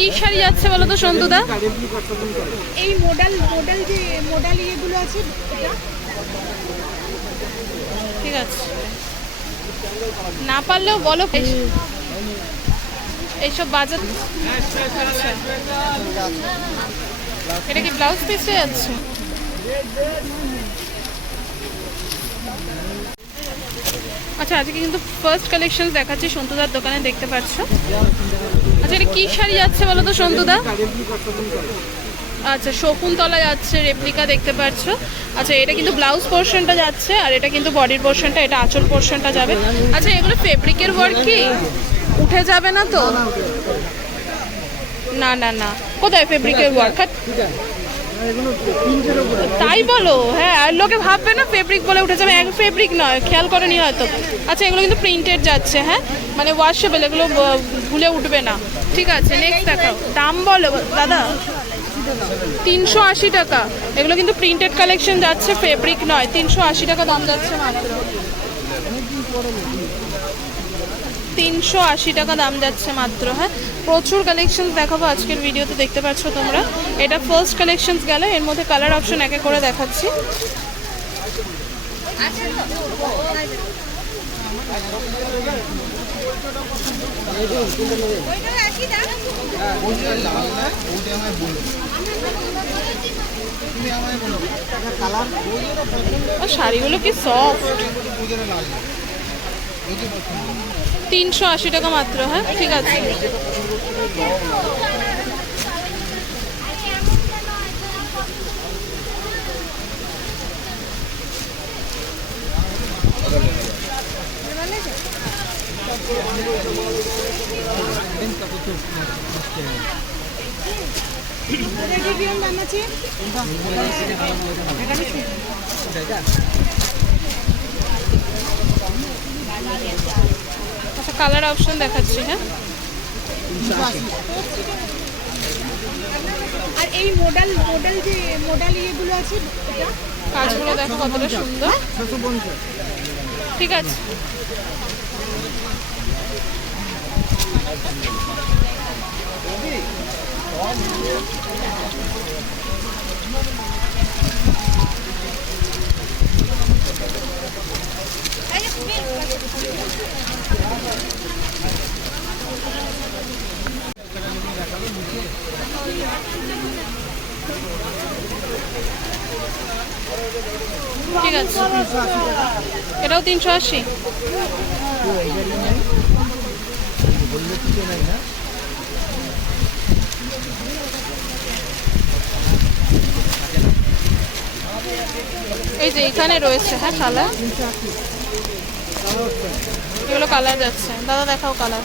কি শাড়ি যাচ্ছে বলো তো সন্তুদা? এই মডেল ইয়েগুলো আছে এটা। ঠিক আছে, না পারলেও বলো। এইসব বাজার। এটা কি ব্লাউজ পিসে যাচ্ছে? আচ্ছা, আজকে কিন্তু ফার্স্ট কালেকশন দেখাচ্ছি সন্তুদার দোকানে, দেখতে পাচ্ছ। আচ্ছা, এটা কি শাড়ি যাচ্ছে বলো তো সন্তুদা? আচ্ছা, শকুন্তলা যাচ্ছে, রেপ্লিকা দেখতে পাচ্ছ। আচ্ছা, এটা কিন্তু ব্লাউজ পোর্শনটা যাচ্ছে, আর এটা কিন্তু বডির পোর্শনটা, এটা আঁচল পোর্শনটা যাবে। আচ্ছা, এগুলো ফেব্রিকের ওয়ার্ক কি উঠে যাবে না তো? না না না, কোথায় ফেব্রিকের ওয়ার্ক? তাই বলো? হ্যাঁ, আর লোকে ভাববে না ফেব্রিক বলে উঠে যাবে। ফেব্রিক নয়, খেয়াল করেনি হয়তো। আচ্ছা, এগুলো কিন্তু প্রিন্টেড যাচ্ছে, হ্যাঁ, মানে ওয়াশেবল, এগুলো ভুলে উঠবে না। ঠিক আছে, নেক্সট দেখাও। দাম বলো দাদা। 380 টাকা। এগুলো কিন্তু প্রিন্টেড কালেকশন যাচ্ছে, ফেব্রিক নয়। 380 টাকা দাম যাচ্ছে মাত্র। 380 টাকা দাম যাচ্ছে মাত্র। হ্যাঁ, প্রচুর কালেকশন দেখাবো আজকের ভিডিওতে, দেখতে পাচ্ছ তোমরা। এটা ফার্স্ট কালেকশন গেল, এর মধ্যে কালার অপশন একে করে দেখাচ্ছি। শাড়িগুলো কি সফট। 380 টাকা মাত্র। হ্যাঁ, ঠিক আছে। আচ্ছা, কালার অপশন দেখাচ্ছি। হ্যাঁ, আর এই মডেল ইয়েগুলো আছে এটা। কাজগুলো দেখো কতটা সুন্দর। ঠিক আছে, ঠিক আছে। এটাও 380। এই যে এখানে রয়েছে, হ্যাঁ, কালার। এগুলো কালার যাচ্ছে। দাদা দেখাও কালার।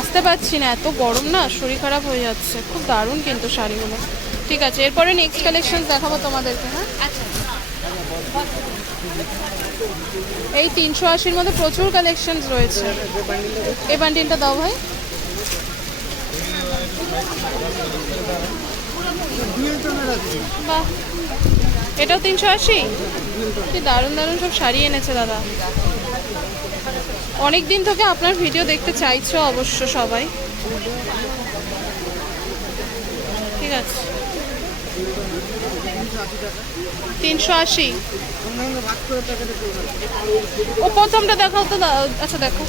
আসতে পারছি না, এত গরম না, শরীর খারাপ হয়ে যাচ্ছে। খুব দারুণ কিন্তু শাড়িগুলো। ঠিক আছে, এরপরে নেক্সট কালেকশন দেখাবো তোমাদেরকে। হ্যাঁ, এই 380-র মধ্যে প্রচুর কালেকশন রয়েছে। এই বান্ডিলটা দাও ভাই। বাহ, এটাও 380। কি দারুণ দারুণ সব শাড়ি এনেছে দাদা। অনেক দিন থেকে আপনার ভিডিও দেখতে চাইছো অবশ্য সবাই। ঠিক আছে, 380। ও প্রথমটা দেখাও তো। আচ্ছা, দেখো।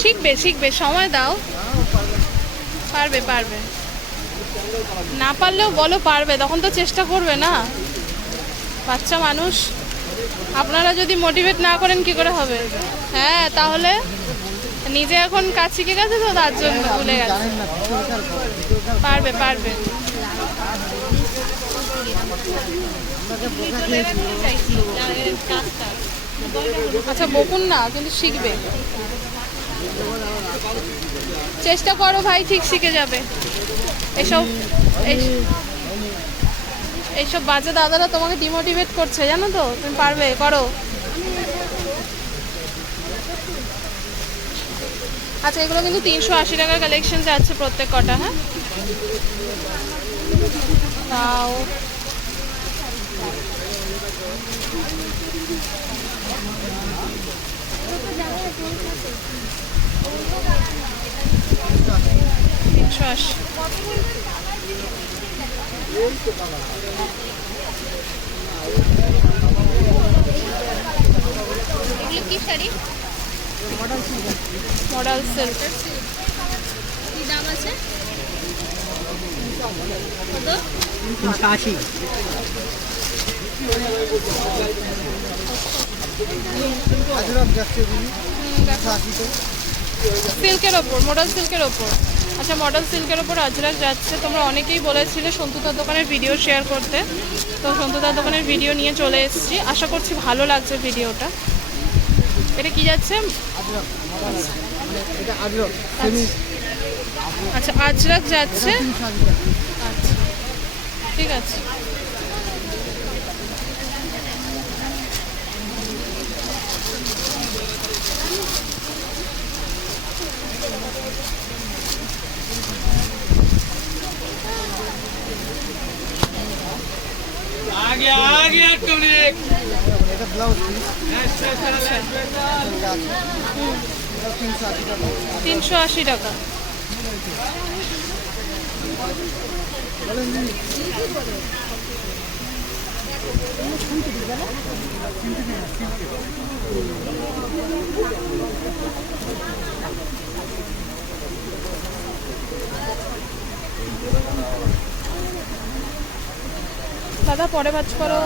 শিখবে শিখবে, সময় দাও। পারবে পারবে, না পারলেও বলো পারবে, তখন তো চেষ্টা করবে না। বাচ্চা মানুষ, আপনারা যদি মোটিভেট না করেন কি করে হবে? হ্যাঁ, তাহলে নিজে এখন কাজ শিখে গেছে তো তার জন্য ভুলে গেছে। পারবে পারবে। আচ্ছা বকুন না, কিন্তু শিখবে। চেষ্টা করো ভাই, ঠিক শিখে যাবে। এসব এইসব বাজে দাদারা তোমাকে ডিমোটিভেট করছে, জানো তো? তুমি পারবে, করো। আচ্ছা, এগুলো কিন্তু 380 টাকার কালেকশন যাচ্ছে প্রত্যেক কটা। হ্যাঁ, তাও $380। এগুলো কি শাড়ি? Model silk. কি দাম আছে? কত? 380। সিল্কের ওপর, মডেল সিল্কের ওপর। আচ্ছা, মডেল সিল্কের ওপর আজরাক যাচ্ছে। তোমরা অনেকেই বলেছিলে সন্তুদার দোকানের ভিডিও শেয়ার করতে, তো সন্তুদার দোকানের ভিডিও নিয়ে চলে এসেছি। আশা করছি ভালো লাগছে ভিডিওটা। এটা কি যাচ্ছে? আচ্ছা, আজরাক যাচ্ছে। আচ্ছা, ঠিক আছে। आगे आगे टॉनिक এটা ব্লাউজ পিস स्पेशल स्पेशल 380 টাকা। দাদা পরে বাজ করো।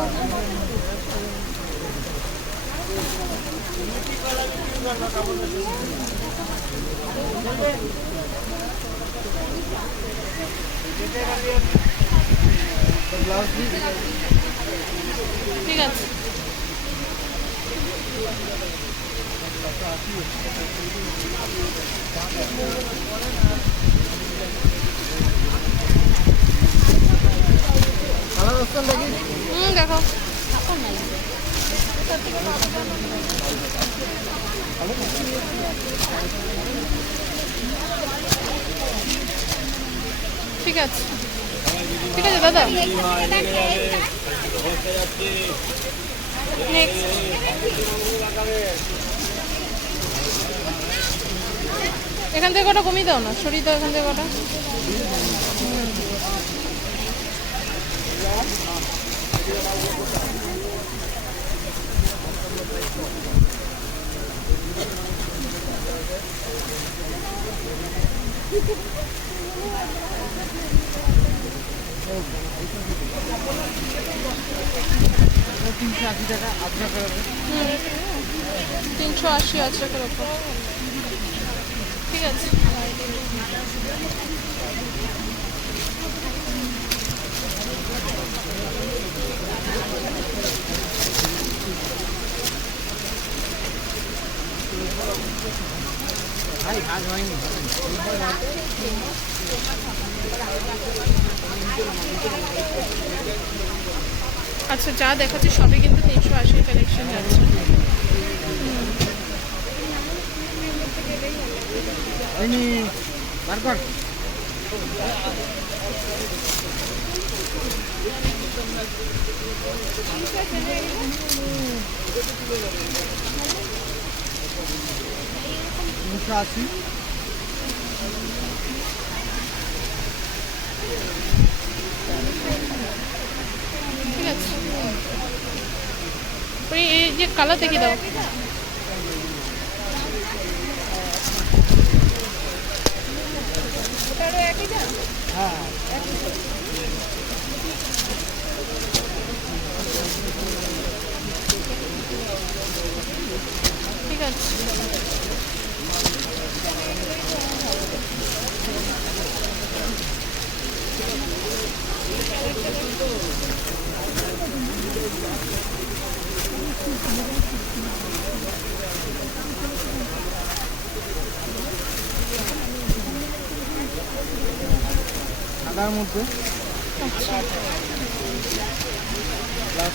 ব্লাউজ পিস ঠিক আছে। কালার অপশন দেখি। দেখো। ঠিক আছে, ঠিক আছে দাদা। নেক্সট। এখান থেকে কটা কমিয়ে দাও না, সরিয়ে দাও এখান থেকে কটা। তিনশো 380 টাকা আপনার 380 আছে ওপর। ঠিক আছে। ভাই কাজ হয়নি। আচ্ছা, যা দেখাচ্ছি সবই কিন্তু 380 কালেকশন যাচ্ছে। হয়নি বার কর। তিনশো 80। ঠিক আছে। এই যে কালার দেখি দাও। হ্যাঁ আছে। সাদার মধ্যে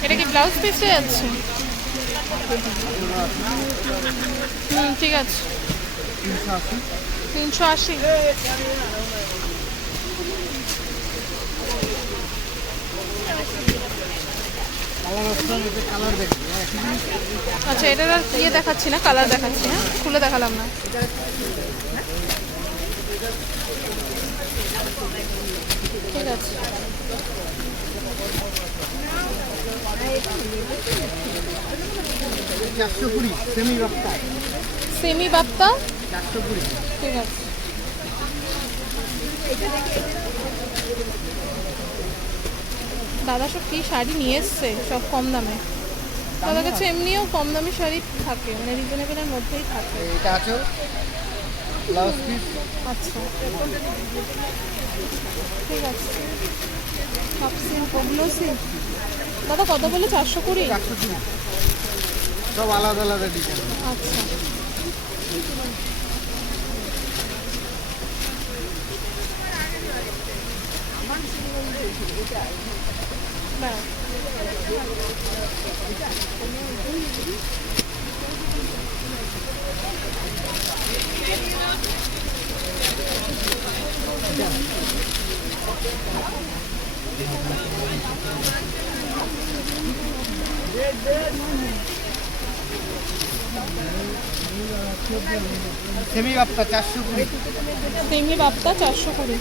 এটা কি ব্লাউজ পিসে যাচ্ছে? ঠিক আছে। 380 380। কালার অপশন, এতে কালার দেখবে আচ্ছা, এটার আর ইয়ে দেখাচ্ছি না, কালার দেখাচ্ছি। হ্যাঁ, খুলে দেখালাম না। ঠিক আছে। 420 সেমি বাপ্তা, সেমি বাপ্তা 420। ঠিক আছে। দাদা সব কি শাড়ি নিয়ে এসছে, সব কম দামে। দাদার কাছে এমনিও কম দামি শাড়ি থাকে, মানে রিজনেবলের মধ্যেই থাকে। এটা আছে ব্লাউজ পিস, আচ্ছা, ঠিক আছে। সব সিল্ক, ওগুলো সিল্ক। দাদা কত বলে? 420। 420, সব আলাদা আলাদা ডিজাইন। আচ্ছা, দাঁড়াও। সেমি বাপ্তা 420। সেমি বাপ্তা 420।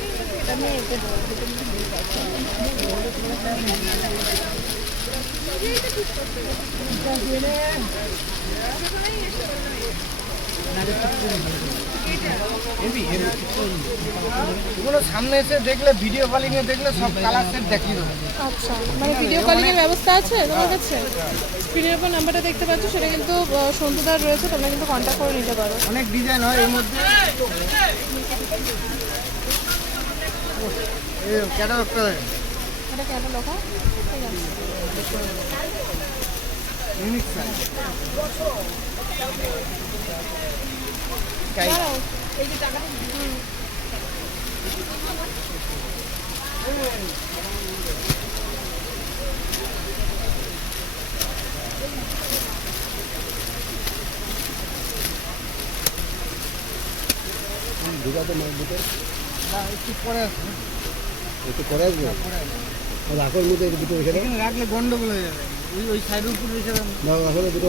এগুলো সামনে এসে দেখলে, ভিডিও কলিং এ দেখলে সব কালার সেট দেখিয়ে দেবো। আচ্ছা, মানে ভিডিও কলিং এর ব্যবস্থা আছে তোমার কাছে? স্ক্রিনের উপর নাম্বারটা দেখতে পাচ্ছ, সেটা কিন্তু সন্তুদার রয়েছে, তোমরা কিন্তু কন্ট্যাক্ট করে নিতে পারো। অনেক ডিজাইন হয় এর মধ্যে। এই ক্যাটালগটা এটা ক্যাটালগ, হ্যাঁ, ঠিক আছে। Unique size. দাঁড়াও। একটু পরে আসবে, একটু করে আসবে রাখোর মধ্যে দুটো রেখে দেবো। এখানে রাখলে গন্ডগোল হয়ে যাবে। ওই সাইডের উপর রেখে দেবেন। না রাখলে দুটো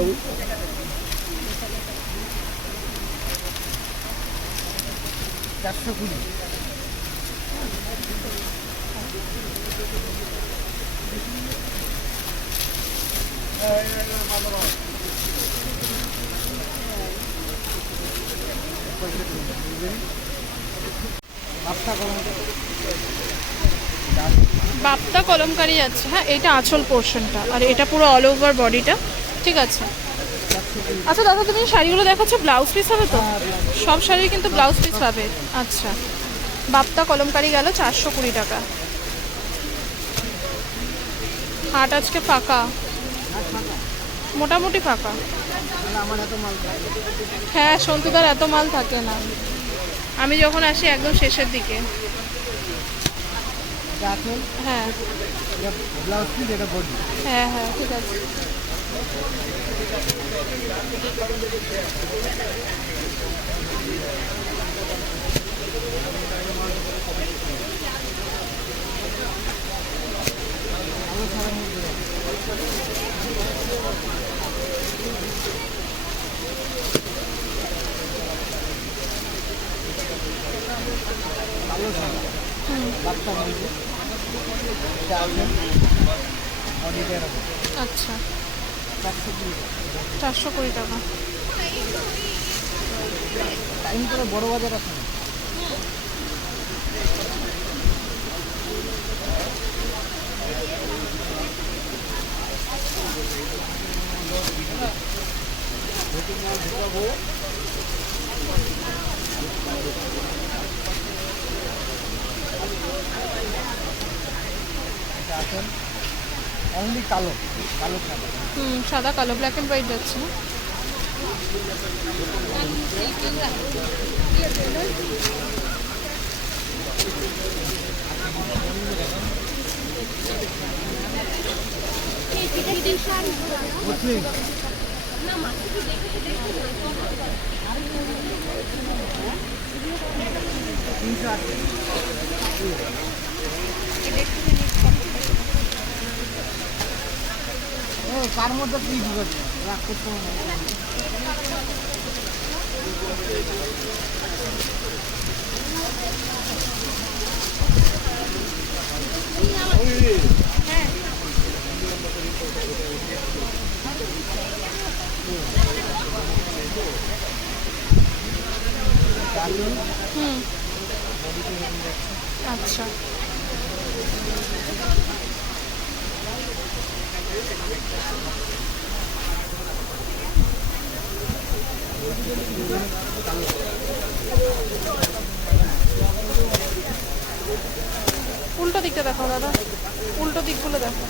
420। বাপ্তা কলমকারি যাচ্ছে। হ্যাঁ, এটা আঁচল পোর্শনটা, আর এটা পুরো অল ওভার বডিটা। ঠিক আছে। আচ্ছা দাদা, তুমি শাড়িগুলো দেখাচ্ছ, ব্লাউজ পিস হবে তো? সব শাড়ির কিন্তু ব্লাউজ পিস পাবে। আচ্ছা, বাপ্তা কলমকারি গেল 420 টাকা। হাট আজকে ফাঁকা, মোটামুটি ফাঁকা। আমার এত মাল হ্যাঁ, সন্তুদার এত মাল থাকে না, আমি যখন আসি একদম শেষের দিকে। আছে, হ্যাঁ ব্লাউজ পিস, এটা বডি। হ্যাঁ হ্যাঁ, ঠিক আছে। বাপ্তা মধ্যে এটা আছে বডিটা এরকম আচ্ছা, 420। 420 টাকা। টাইম করে বড় বাজার আছে না। অনলি কালো কালো সাদা। সাদা কালো, ব্ল্যাক অ্যান্ড হোয়াইট যাচ্ছে না? মুসলিম কার মধ্যে কি ঢুকেছে রাগ করতে হবে না। আচ্ছা, উল্টো দিকটা দেখো দাদা, উল্টো দিকগুলো দেখো।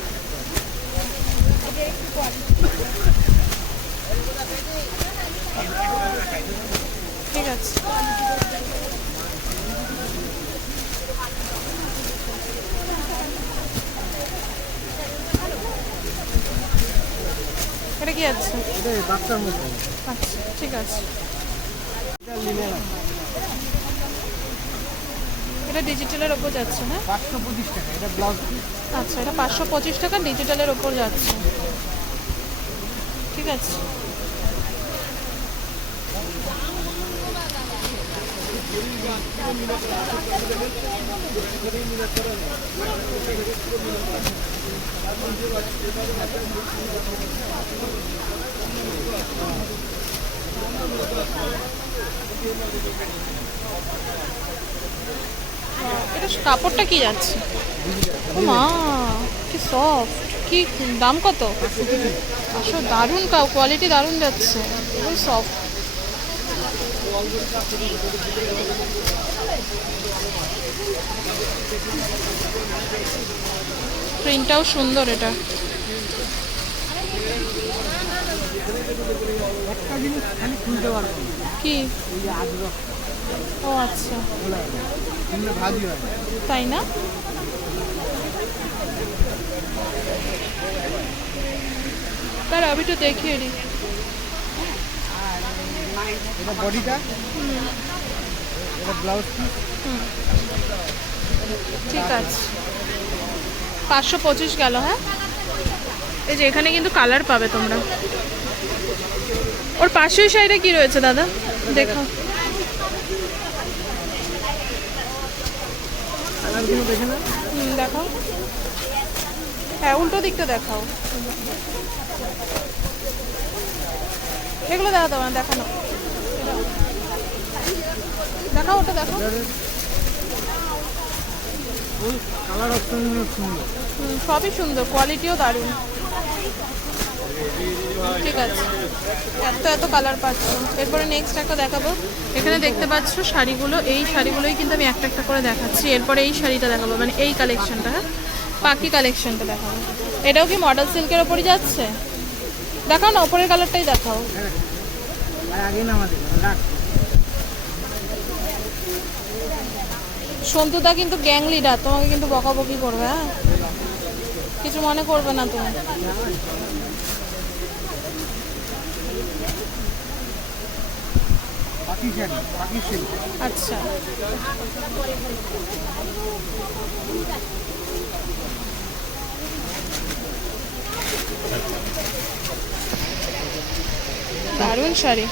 ঠিক আছে, এটা কি আছে? এটা বাচ্চার মধ্যে আচ্ছা ঠিক আছে, এটা লিনেন এটা ডিজিটালের ওপর যাচ্ছে না? 525 টাকা। এটা ব্লাউজ পিস। আচ্ছা, এটা 525 টাকা ডিজিটালের ওপর যাচ্ছে। ঠিক আছে, এটা কাপড়টা কি যাচ্ছে? ও মা, কি সফট, কি দাম কত? 500। দারুণ কোয়ালিটি, দারুণ যাচ্ছে, খুবই সফট। প্রিন্টটাও সুন্দর এটা। একটা জিনিস খালি খুলতে পারবো না, কি? এই যে আজরক ও আচ্ছা, খোলা হয়, খুললে ভাজি হয় না। তাই না? তার আমি তো দেখিয়ে দিই। এটা বডিটা, এটা ব্লাউজ পিস। ঠিক আছে, 525 গেল। হ্যাঁ, এই যে এখানে কিন্তু কালার পাবে তোমরা। ওর পাশের সাইডে কি রয়েছে দাদা দেখো? কালারগুলো দেখে না। দেখাও, হ্যাঁ উল্টো দিকটা দেখাও। এগুলো দেখা দেবো না, দেখানো দেখাও, ওটা দেখো। কালার অপশনগুলো সুন্দর। সবই সুন্দর, কোয়ালিটিও দারুণ। ঠিক আছে, এত এত কালার পাচ্ছ। এরপরে নেক্সট একটা দেখাবো। এখানে দেখতে পাচ্ছ শাড়িগুলো, এই শাড়িগুলোই কিন্তু আমি একটা একটা করে দেখাচ্ছি। এরপরে এই শাড়িটা দেখাবো, মানে এই কালেকশনটা, হ্যাঁ পাখি কালেকশনটা দেখাবো। এটাও কি মডেল সিল্কের ওপরই যাচ্ছে? দেখাও না, ওপরের কালারটাই দেখাও। আর আগে না আমাদের রাখ। সন্তুদা কিন্তু গ্যাং লিডার, তোমাকে কিন্তু বকাবকি করবে, হ্যাঁ কিছু মনে করবে না তুমি। পাখি শাড়ি, পাখি সিল্ক। আচ্ছা, দারুণ শাড়ি।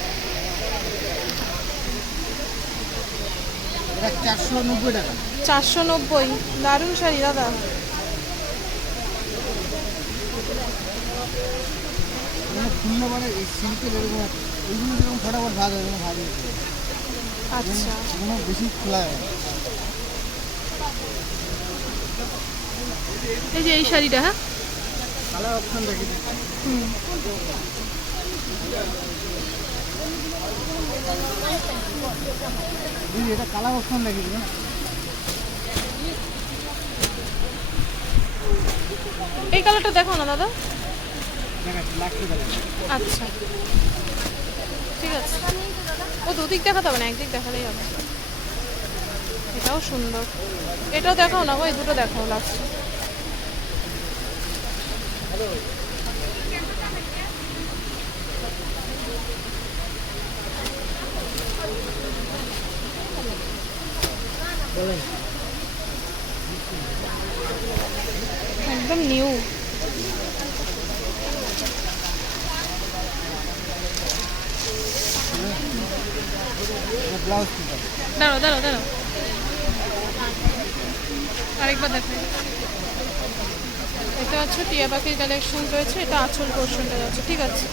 এটা 490 টাকা। 490, দারুণ শাড়ি দাদা। মানে খুললে পরে এই সিল্কের এরকম এইগুলো যেরকম ফটাফট ভাজ হয়, এরকম ভাজ হয়েছে। আচ্ছা, এগুলো বেশি খোলা হয় না। এই যে এই শাড়িটা, হ্যাঁ কালার অপশন দেখে দিচ্ছি। দিদি এটা কালার অপশন লাগিয়ে দেবেন। এই কালারটা দেখো না দাদা। দেখাচ্ছি লাগছে দেখাচ্ছি। আচ্ছা ঠিক আছে, ও দুদিক দেখাতে হবে না, একদিক দেখালেই হবে। এটাও সুন্দর, এটাও দেখাও না গো, এই দুটো দেখাও লাগছে। একদম নিউ। ব্লাউজ পিস আছে। দাঁড়াও দাঁড়াও দাঁড়াও, আরেকবার দেখাই। এটা হচ্ছে টিয়া পাখির কালেকশন রয়েছে, এটা আঁচল পোর্শনটা যাচ্ছে। ঠিক আছে,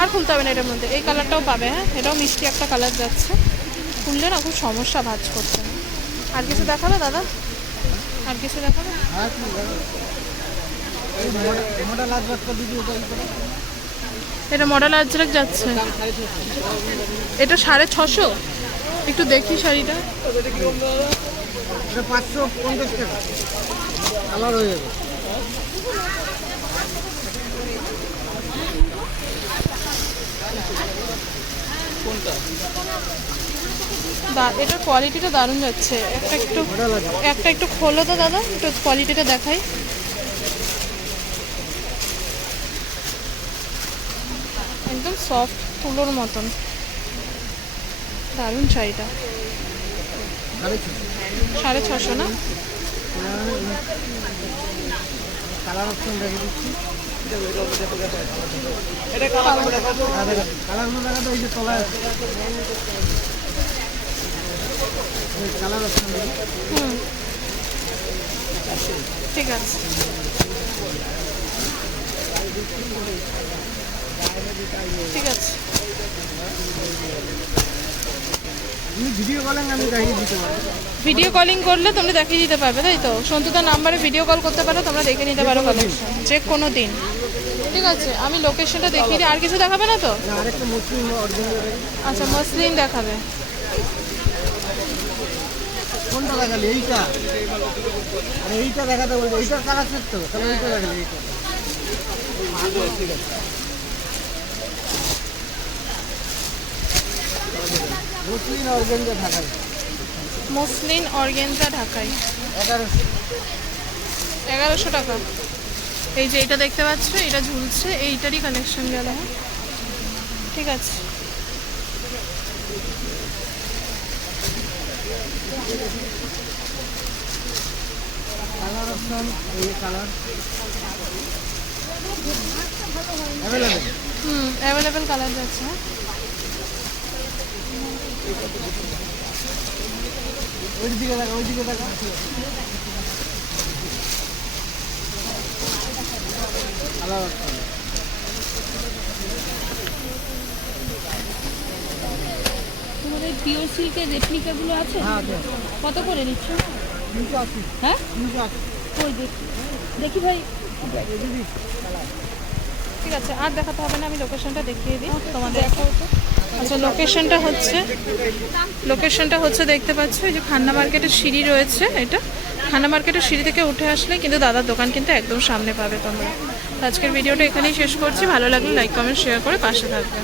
আর খুলতে হবে না এটার মধ্যে। এই কালারটাও পাবে, হ্যাঁ এটাও মিষ্টি একটা কালার যাচ্ছে। খুললে না খুব সমস্যা ভাঁজ করতে। আর কিছু দেখাবে দাদা? আর কিছু দেখাবে? আর কি লাগবে? এই মডেল আজবাসটা দিদি ওটা ই করে। এটা মডেল আজরাক যাচ্ছে, এটা 650। একটু দেখি শাড়িটা। এটা 550 টাকা কালার হয়ে যাবে। এটার কোয়ালিটিটা দারুণ যাচ্ছে। একটা একটু খোলো তো দাদা, একটু কোয়ালিটিটা দেখাই। একদম সফট তুলোর মতন, দারুণ শাড়িটা। 650 না? কালার অপশন রেখে দিচ্ছি। কালারগুলো দেখাতে ওই যে তলায় আছে। কালার অপশন হুম ঠিক আছে। ঠিক আছে, তুমি ভিডিও কলিং আমি দেখিয়ে দিতে পারবো। ভিডিও কলিং করলে তোমরা দেখিয়ে দিতে পারবে, তাই তো? সন্তুদার নাম্বারে ভিডিও কল করতে পারো, তোমরা দেখে নিতে পারো কালেকশন যে কোনো দিন। ঠিক আছে, আমি লোকেশনটা দেখিয়ে দিই। আর কিছু দেখাবে না তো? না, আরেকটা মুসলিম অরিজিনাল। আচ্ছা, মসলিন দেখাবে। কোনটা দেখালি? এইটা? আরে এইটা দেখাতে বলবো। এইটার কালার সেট তো, তাহলে এইটা দেখালি। এইটা ঠিক আছে। মুসলিম অর্গেনজা ঢাকায়। মসলিন অর্গেনজা ঢাকাই 1100 টাকা। এই যে এটা দেখতে পাচ্ছ, এটা ঝুলছে, এইটারই কানেকশন গেল। হ্যাঁ ঠিক আছে। কালার অপশন এই কালার অ্যাভেলেবেল। অ্যাভেলেবেল কালার যাচ্ছে। হ্যাঁ ওই দিকে দেখা, ওই দিকে দেখা। কালার অপশন তোমাদের পিওর সিল্কের রেপ্লিকাগুলো আছে? হ্যাঁ আছে। কত করে নিচ্ছ? 380। হ্যাঁ 380। ওই দেখি দেখি ভাই। দিদি ঠিক আছে, আর দেখাতে হবে না, আমি লোকেশনটা দেখিয়ে দিই তোমাদের। আচ্ছা, লোকেশনটা হচ্ছে দেখতে পাচ্ছ, এই যে খান্না মার্কেটের সিঁড়ি রয়েছে। এটা খান্না মার্কেটের সিঁড়ি থেকে উঠে আসলে কিন্তু দাদার দোকান কিন্তু একদম সামনে পাবে তোমরা। আজকের ভিডিওটা এখানেই শেষ করছি। ভালো লাগলে লাইক কমেন্ট শেয়ার করে পাশে থাকবে।